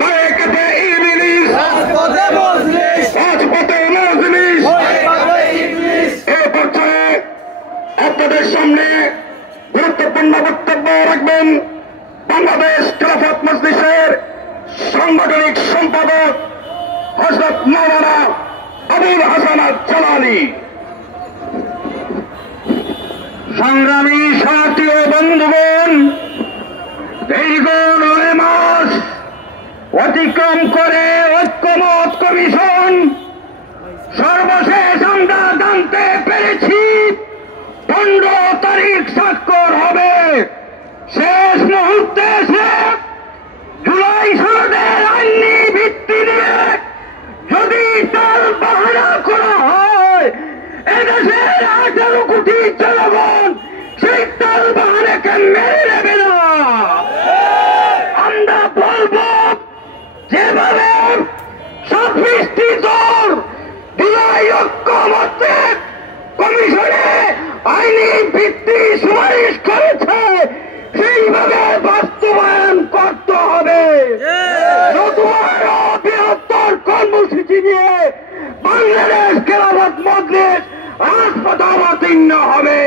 বারেকাতে ইবলিস, রাজপথে মজলিস, এই পর্যায়ে আপনাদের সামনে গুরুত্বপূর্ণ বক্তব্য রাখবেন বাংলাদেশ খেলাফত মজলিসের সাংগঠনিক সম্পাদক হযরত মাওলানা আবুল হাসান জালালী। সংগ্রামী সাথী ও বন্ধুগণ, দীর্ঘ 9 মাস অতিক্রম করে ঐক্যমত কমিশন সর্বশেষ আমরা জানতে পেরেছি 15 তারিখ স্বাক্ষর হবে। শেষ মুহূর্তে জুলাই সনদের আইনি ভিত্তি নিয়ে যদি তাল বাহানা করা হয়, এদেশের 18 কোটি জনগণ সেই তাল বাহানাকে মেনে নেবে না। আমরা বলবো যেভাবে 26টি দল জুলাই ঐক্যমত্যে কমিশনে আইনি ভিত্তি সুপারিশ করেছে, সেইভাবে বাস্তবায়ন করতে হবে। নতুন বৃহত্তর কর্মসূচি নিয়ে বাংলাদেশ খেলাফত মজলিস রাজপথে অবতীর্ণ হবে।